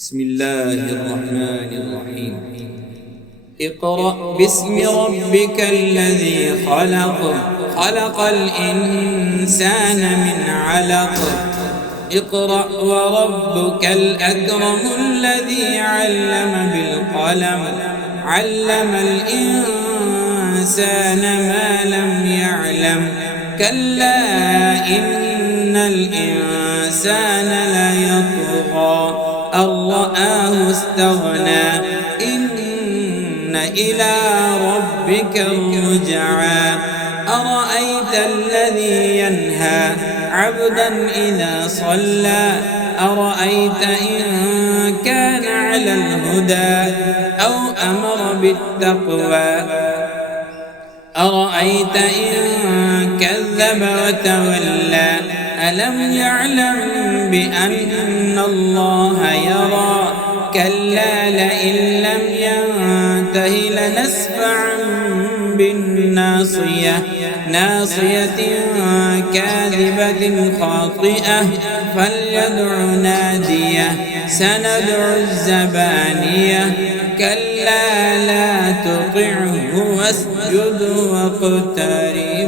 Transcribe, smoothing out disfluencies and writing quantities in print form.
بسم الله الرحمن الرحيم. اقرأ باسم ربك الذي خلق، خلق الإنسان من علق. اقرأ وربك الأكرم الذي علم بالقلم، علم الإنسان ما لم يعلم. كلا إن الإنسان ليطغى أن رآه استغنى إن إلى ربك الرجعى. أرأيت الذي ينهى عبدا إذا صلى، أرأيت إن كان على الهدى أو أمر بالتقوى، أرأيت إن كذب وتولى. ألم يعلم بأن الله يرى؟ كلا لئن لم ينته لنسفعا بالناصية، ناصية كاذبة خاطئة فليدع ناديه. سندع الزبانية. كلا لا تطعه واسجد واقترب.